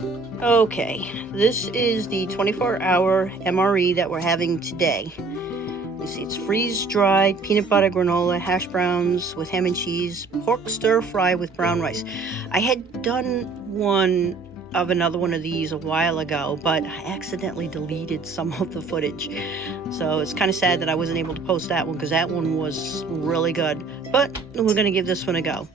Okay, this is the 24-hour MRE that we're having today. You see, it's freeze-dried peanut butter granola, hash browns with ham and cheese, pork stir-fry with brown rice. I had done one of another one of these a while ago, but I accidentally deleted some of the footage. So it's kind of sad that I wasn't able to post that one because that one was really good. But we're going to give this one a go.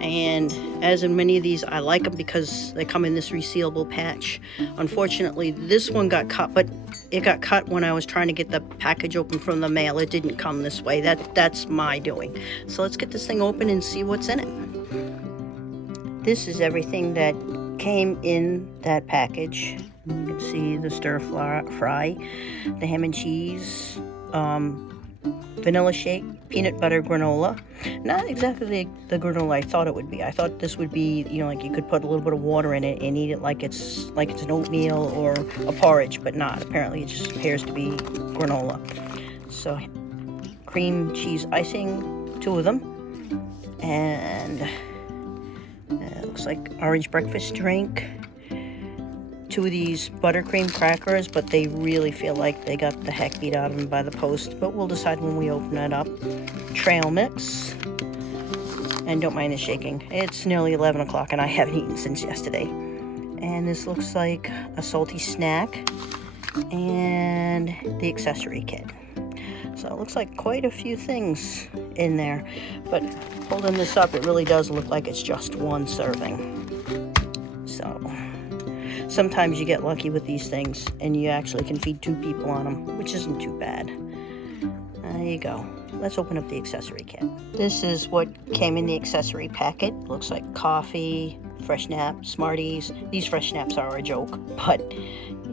And as in many of these, I like them because they come in this resealable patch. Unfortunately, this one got cut, but it got cut when I was trying to get the package open from the mail. It didn't come this way. That's my doing. So let's get this thing open and see what's in it. This is everything that came in that package. You can see the stir fry, the ham and cheese, vanilla shake, peanut butter granola. Not exactly the granola I thought it would be. I thought this would be, like you could put a little bit of water in it and eat it like it's an oatmeal or a porridge, but not. Apparently it just appears to be granola. So cream cheese icing, 2 of them, and it looks like orange breakfast drink. 2 of these buttercream crackers, but they really feel like they got the heck beat out of them by the post, but we'll decide when we open it up. Trail mix, and don't mind the shaking. It's nearly 11 o'clock and I haven't eaten since yesterday. And this looks like a salty snack and the accessory kit. So it looks like quite a few things in there, but holding this up, it really does look like it's just 1 serving. So sometimes you get lucky with these things and you actually can feed 2 people on them, which isn't too bad. There you go. Let's open up the accessory kit. This is what came in the accessory packet. Looks like coffee, Fresh Nap, Smarties. These Fresh Naps are a joke, but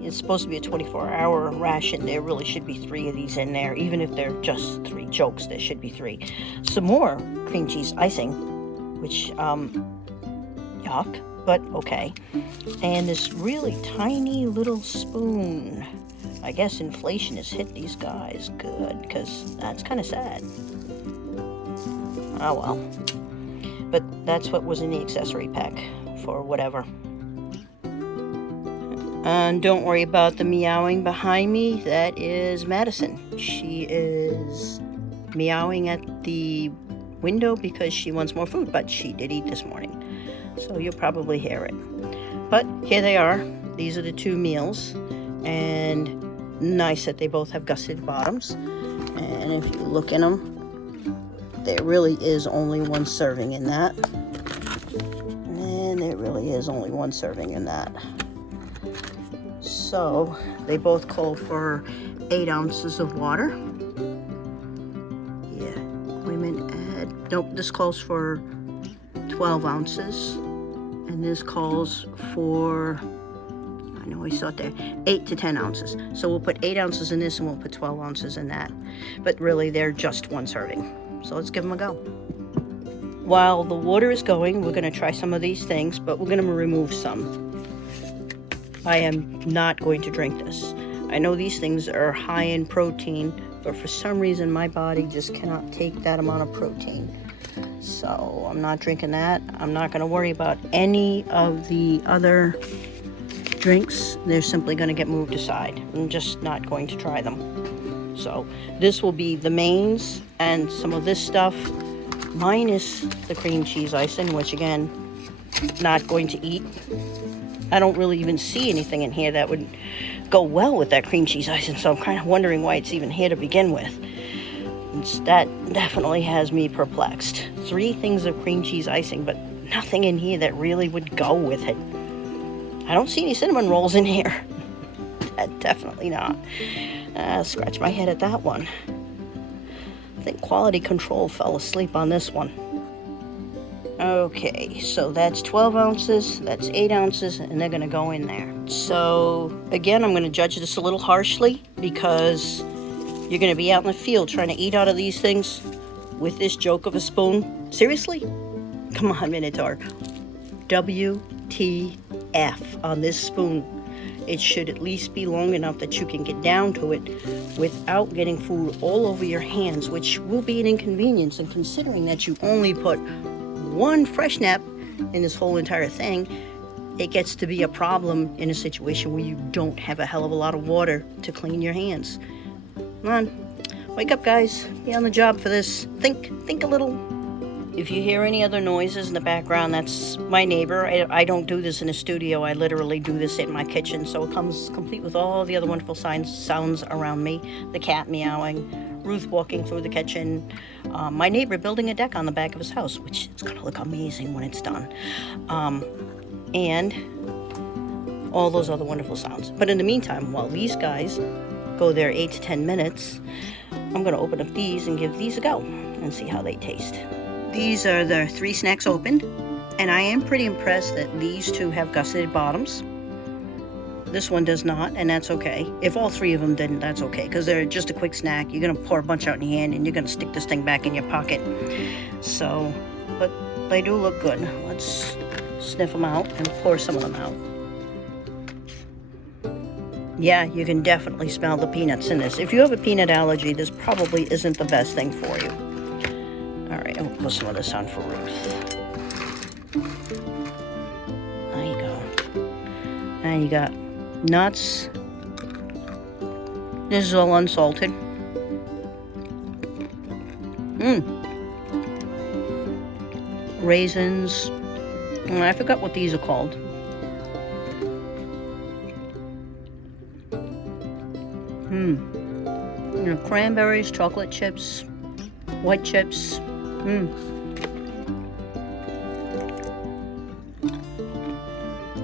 it's supposed to be a 24-hour ration. There really should be 3 of these in there. Even if they're just 3 jokes, there should be 3. Some more cream cheese icing, which, yuck. But okay. And this really tiny little spoon. I guess inflation has hit these guys good, because that's kind of sad. Oh well. But that's what was in the accessory pack for whatever. And don't worry about the meowing behind me. That is Madison. She is meowing at the window because she wants more food, but she did eat this morning. So you'll probably hear it. But here they are. These are the 2 meals. And nice that they both have gusseted bottoms. And if you look in them, there really is only 1 serving in that. And there really is only 1 serving in that. So they both call for 8 ounces of water. Yeah, wait a minute. Nope, this calls for 12 ounces, and this calls for, I know I saw it there, 8 to 10 ounces. So we'll put 8 ounces in this and we'll put 12 ounces in that. But really, they're just 1 serving. So let's give them a go. While the water is going, we're going to try some of these things, but we're going to remove some. I am not going to drink this. I know these things are high in protein, but for some reason my body just cannot take that amount of protein. So I'm not drinking that. I'm not going to worry about any of the other drinks. They're simply going to get moved aside. I'm just not going to try them. So this will be the mains and some of this stuff, minus the cream cheese icing, which again, not going to eat. I don't really even see anything in here that would go well with that cream cheese icing, so I'm kind of wondering why it's even here to begin with. That definitely has me perplexed. 3 things of cream cheese icing, but nothing in here that really would go with it. I don't see any cinnamon rolls in here. Definitely not. Scratch my head at that one. I think quality control fell asleep on this one. Okay, so that's 12 ounces, that's 8 ounces, and they're going to go in there. So, again, I'm going to judge this a little harshly because you're going to be out in the field trying to eat out of these things with this joke of a spoon. Seriously? Come on, Minotaur. WTF on this spoon. It should at least be long enough that you can get down to it without getting food all over your hands, which will be an inconvenience. And considering that you only put 1 fresh nap in this whole entire thing, it gets to be a problem in a situation where you don't have a hell of a lot of water to clean your hands. Come on, wake up, guys. Be on the job for this. Think a little. If you hear any other noises in the background, that's my neighbor. I don't do this in a studio. I literally do this in my kitchen, so it comes complete with all the other wonderful sounds around me. The cat meowing, Ruth walking through the kitchen, my neighbor building a deck on the back of his house, which is going to look amazing when it's done, and all those other wonderful sounds. But in the meantime, while these guys go their 8 to 10 minutes, I'm going to open up these and give these a go and see how they taste. These are the 3 snacks opened, and I am pretty impressed that these 2 have gusseted bottoms. This one does not, and that's okay. If all 3 of them didn't, that's okay, because they're just a quick snack. You're going to pour a bunch out in your hand, and you're going to stick this thing back in your pocket. So, but they do look good. Let's sniff them out and pour some of them out. Yeah, you can definitely smell the peanuts in this. If you have a peanut allergy, this probably isn't the best thing for you. All right, I'll put some of this on for Ruth. There you go. And you got nuts. This is all unsalted. Raisins. I forgot what these are called. You know, cranberries, chocolate chips, white chips.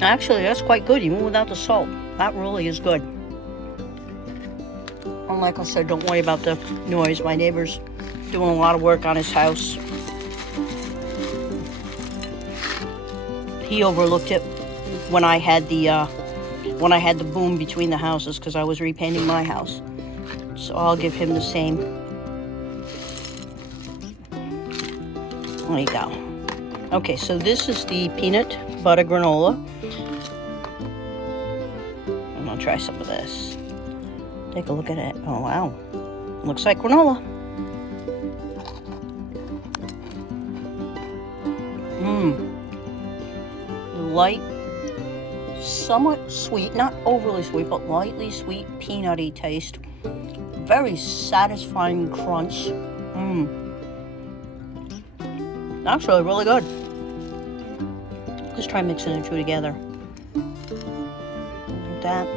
Actually, that's quite good, even without the salt. That really is good. And like I said, don't worry about the noise. My neighbor's doing a lot of work on his house. He overlooked it when I had the boom between the houses, because I was repainting my house. So I'll give him the same. There you go. Okay, so this is the peanut butter granola. I'm gonna try some of this. Take a look at it. Oh wow, looks like granola. Light, somewhat sweet, not overly sweet, but lightly sweet, peanutty taste. Very satisfying crunch. Actually, really good. Let's try mixing the 2 together. Like that.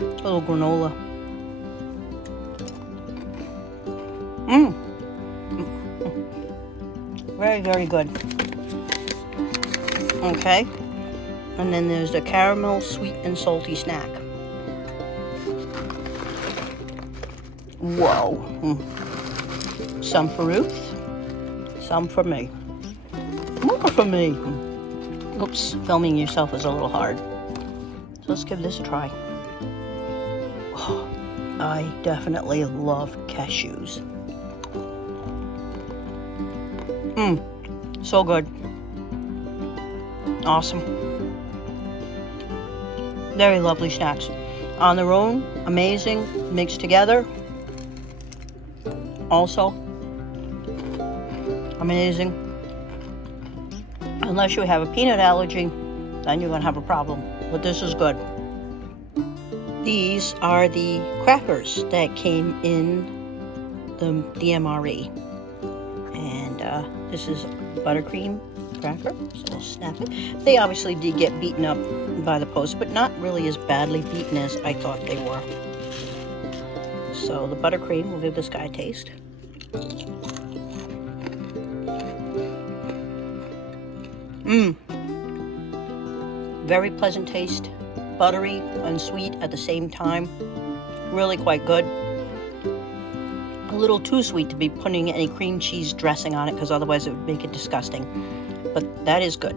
A little granola. Very, very good. Okay. And then there's the caramel sweet and salty snack. Whoa. Some for Ruth, some for me. More for me. Oops, filming yourself is a little hard. So let's give this a try. Oh, I definitely love cashews. So good. Awesome. Very lovely snacks. On their own, amazing. Mixed together, also amazing. Unless you have a peanut allergy, then you're going to have a problem. But this is good. These are the crackers that came in the MRE. And this is buttercream cracker, so we'll snap it. They obviously did get beaten up by the post, but not really as badly beaten as I thought they were. So the buttercream, will give this guy a taste. Very pleasant taste, buttery and sweet at the same time. Really quite good. A little too sweet to be putting any cream cheese dressing on it, because otherwise it would make it disgusting. But that is good.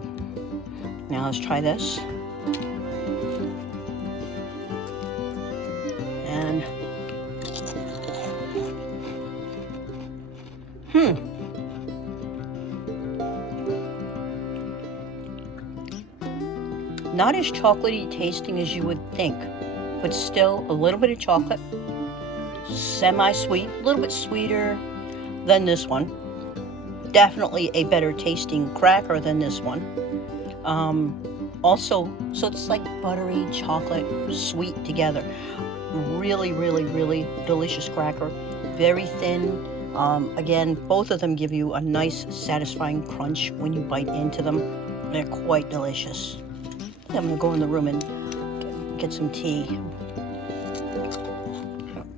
Now let's try this. And not as chocolatey tasting as you would think, but still a little bit of chocolate, semi-sweet, a little bit sweeter than this one. Definitely a better tasting cracker than this one. Also, so it's like buttery, chocolate, sweet together. Really, really, really delicious cracker. Very thin. Again, both of them give you a nice, satisfying crunch when you bite into them. They're quite delicious. I think I'm gonna go in the room and get some tea.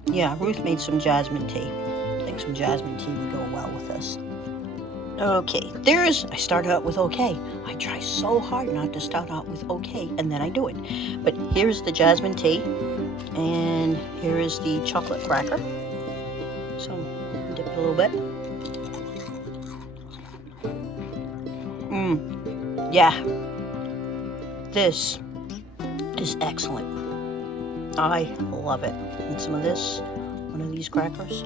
Yeah, Ruth made some jasmine tea. I think some jasmine tea would go well with this. Okay, I started out with okay. I try so hard not to start out with okay, and then I do it. But here's the jasmine tea, and here is the chocolate cracker. So, dip it a little bit. Yeah. This is excellent. I love it. And some of this, one of these crackers.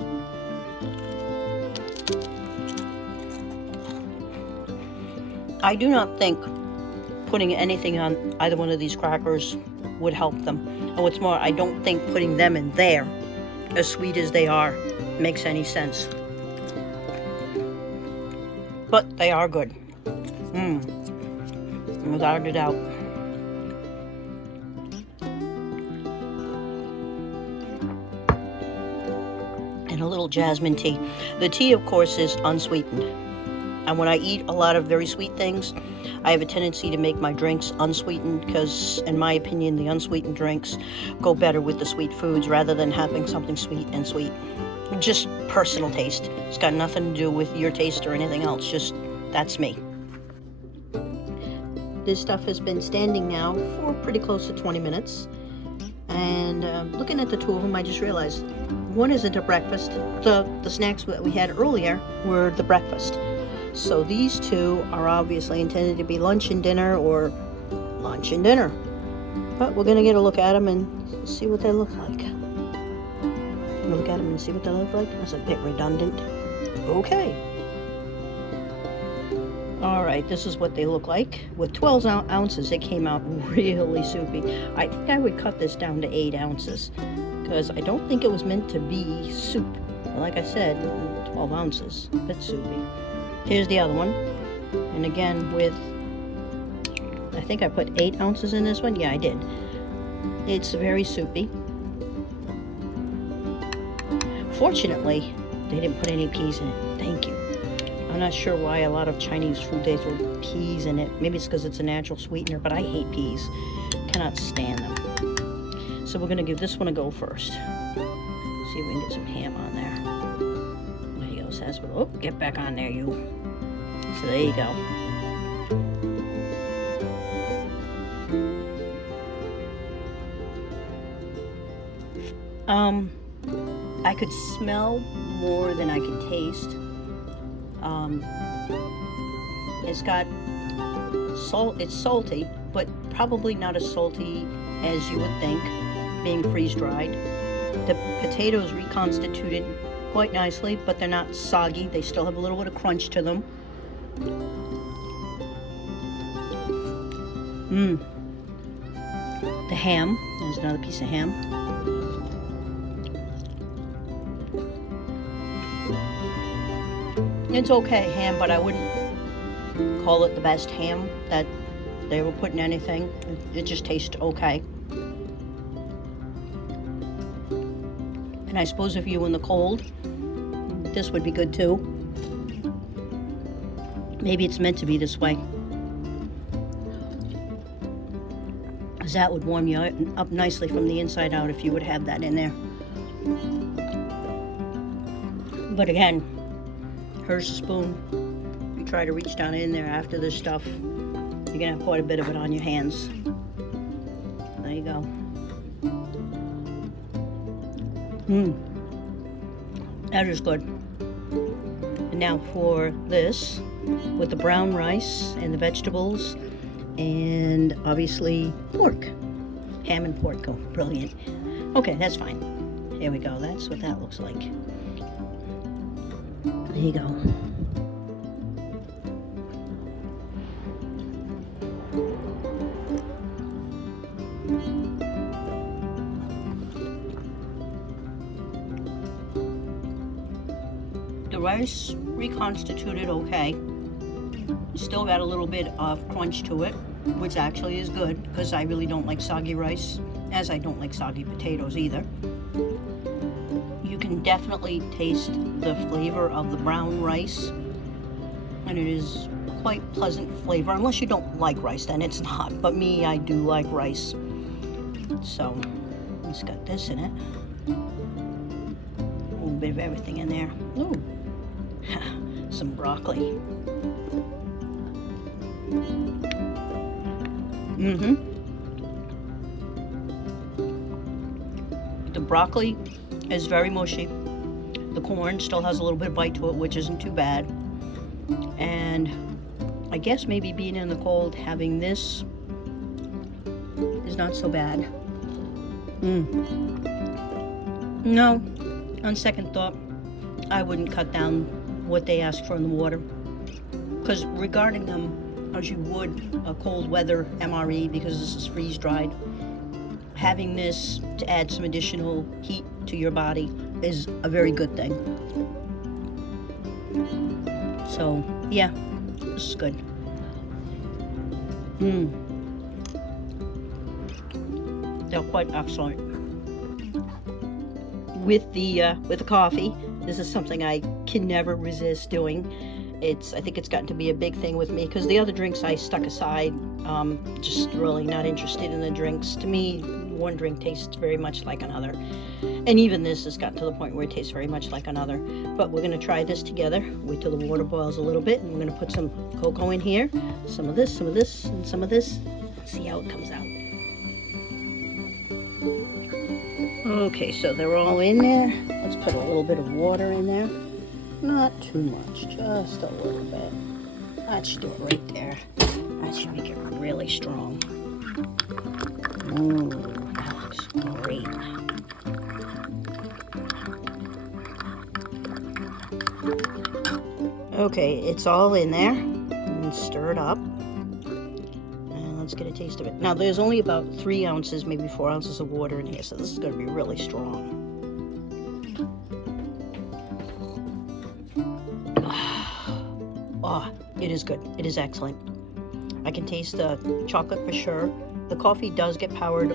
I do not think putting anything on either one of these crackers would help them. And what's more, I don't think putting them in there, as sweet as they are, makes any sense. But they are good. Without a doubt. And a little jasmine tea. The tea, of course, is unsweetened. And when I eat a lot of very sweet things, I have a tendency to make my drinks unsweetened because, in my opinion, the unsweetened drinks go better with the sweet foods rather than having something sweet and sweet. Just personal taste. It's got nothing to do with your taste or anything else. Just, that's me. This stuff has been standing now for pretty close to 20 minutes. And looking at the two of them, I just realized one isn't a breakfast. The snacks that we had earlier were the breakfast. So these two are obviously intended to be lunch and dinner, or lunch and dinner. But we're going to get a look at them and see what they look like. Look at them and see what they look like. That's a bit redundant. Okay. Alright, this is what they look like. With 12 ounces, it came out really soupy. I think I would cut this down to 8 ounces. Because I don't think it was meant to be soup. Like I said, 12 ounces. A bit soupy. Here's the other one. And again, with, I think I put 8 ounces in this one. Yeah, I did. It's very soupy. Fortunately, they didn't put any peas in it. Thank you. I'm not sure why a lot of Chinese food, they throw peas in it. Maybe it's because it's a natural sweetener, but I hate peas. Cannot stand them. So we're going to give this one a go first. See if we can get some ham on there. There he goes. Oh, get back on there, you. So there you go. I could smell more than I could taste. It's got salt. It's salty, but probably not as salty as you would think, being freeze-dried. The potatoes reconstituted quite nicely, but they're not soggy. They still have a little bit of crunch to them. The ham. There's another piece of ham. It's okay ham, but I wouldn't call it the best ham that they were putting anything. It just tastes okay. And I suppose if you were in the cold, this would be good too. Maybe it's meant to be this way. Because that would warm you up nicely from the inside out if you would have that in there. But again, here's a spoon. If you try to reach down in there after this stuff, you're gonna have quite a bit of it on your hands. There you go. That is good. And now for this, with the brown rice and the vegetables, and obviously pork. Ham and pork. Oh, brilliant. Okay, that's fine. Here we go. That's what that looks like. There you go. The rice reconstituted okay. Still got a little bit of crunch to it. which actually is good because I really don't like soggy rice, as I don't like soggy potatoes either. You can definitely taste the flavor of the brown rice, and it is quite pleasant flavor, unless you don't like rice, then it's not. But me, I do like rice. So it's got this in it. A little bit of everything in there. Ooh, some broccoli. The broccoli is very mushy. The corn still has a little bit of bite to it, which isn't too bad. And I guess maybe being in the cold, having this is not so bad. No, on second thought, I wouldn't cut down what they ask for in the water. Because regarding them, as you would a cold weather MRE, because this is freeze dried, having this to add some additional heat to your body is a very good thing. So yeah, this is good. They're quite excellent. With the coffee, this is something I can never resist doing. I think it's gotten to be a big thing with me, because the other drinks I stuck aside, just really not interested in the drinks. To me, one drink tastes very much like another, and even this has gotten to the point where it tastes very much like another. But we're going to try this together. Wait till the water boils a little bit, and we're going to put some cocoa in here, some of this, and some of this. Let's see how it comes out. Okay, so they're all in there. Let's put a little bit of water in there. Not too much, just a little bit. That should do it right there. That should make it really strong. Ooh, that looks great. Okay, it's all in there. And stir it up. And let's get a taste of it. Now, there's only about 3 ounces, maybe 4 ounces of water in here, so this is going to be really strong. Oh, it is good. It is excellent. I can taste the chocolate for sure. The coffee does get powered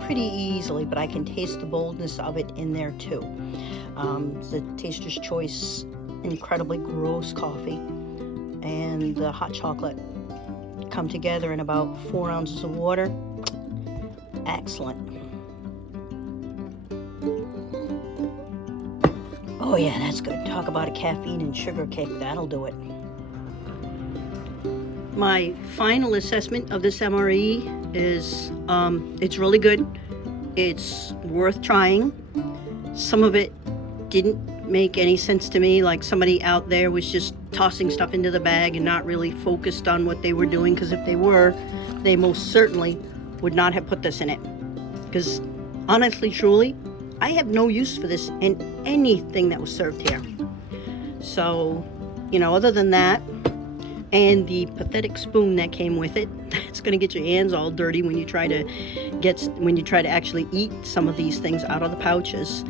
pretty easily, but I can taste the boldness of it in there too. The Taster's Choice incredibly gross coffee and the hot chocolate come together in about 4 ounces of water. Excellent. Oh yeah, that's good. Talk about a caffeine and sugar kick. That'll do it. My final assessment of this MRE is it's really good. It's worth trying. Some of it didn't make any sense to me, like somebody out there was just tossing stuff into the bag and not really focused on what they were doing, because if they were, they most certainly would not have put this in it. Because honestly, truly, I have no use for this in anything that was served here. So, you know, other than that, and the pathetic spoon that came with it, it's going to get your hands all dirty when you try to actually eat some of these things out of the pouches.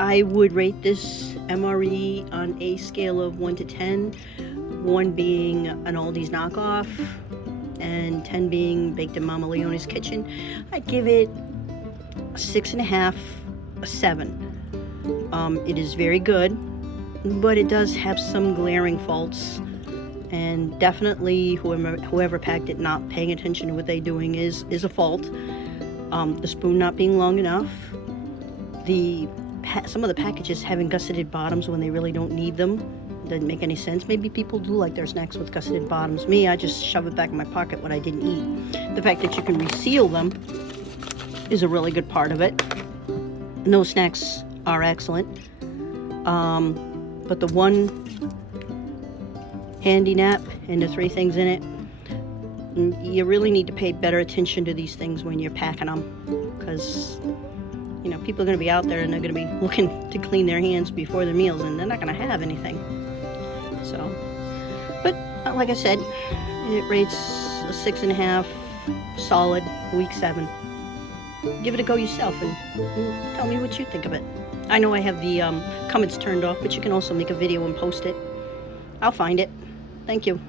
I would rate this MRE on a scale of 1 to 10, 1 being an Aldi's knockoff and 10 being baked in Mama Leone's kitchen. I'd give it a 6.5, a 7. It is very good, but it does have some glaring faults. And definitely whoever packed it not paying attention to what they're doing is a fault. The spoon not being long enough. Some of the packages having gusseted bottoms when they really don't need them. Doesn't make any sense. Maybe people do like their snacks with gusseted bottoms. Me, I just shove it back in my pocket when I didn't eat. The fact that you can reseal them is a really good part of it. And those snacks are excellent. But the one handy nap and the 3 things in it, you really need to pay better attention to these things when you're packing them, because you know, people are going to be out there and they're going to be looking to clean their hands before their meals, and they're not going to have anything. So, but like I said, it rates a 6.5, solid, week 7. Give it a go yourself and tell me what you think of it. I know I have the comments turned off, but you can also make a video and post it. I'll find it. Thank you.